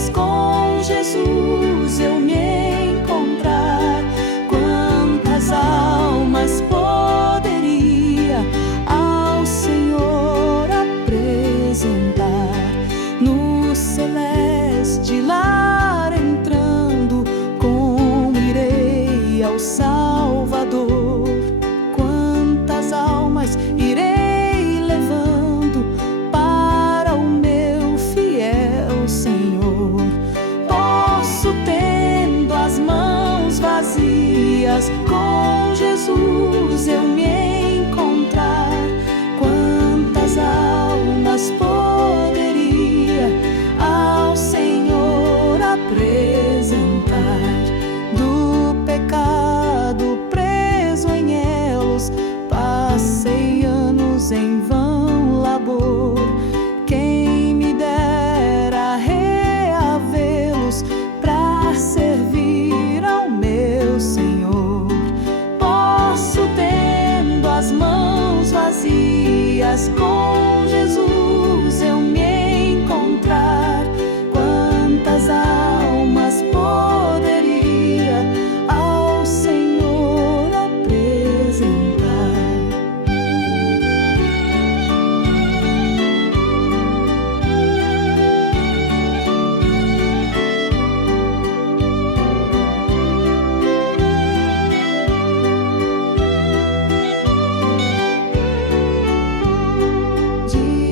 vazias, com Jesus eu me encontrar. Quantas almas poderia ao Senhor apresentar? No celeste lar entrando, como irei ao Salvador? Quantas almas irei levando para o meu fiel Senhor? Posso, tendo as mãos vazias, com Jesus eu me encontrar. Quantas almas poderia ao Senhor apresentar? Do pecado preso em elos, passei anos em vão labor. Quem me dera reavê-los pra servir ao meu Senhor. Posso, tendo as mãos vazias, com Jesus eu me encontrar. Quantas almas poderia ao Senhor apresentar?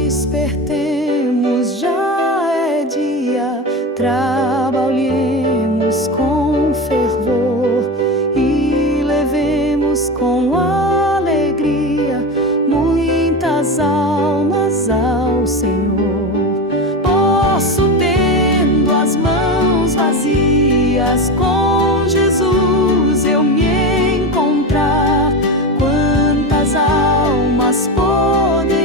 Despertemos, já é dia, trabalhemos com fervor e levemos com alegria muitas almas ao Senhor. Posso, tendo as mãos vazias, com Jesus eu me encontrar. Quantas almas poderão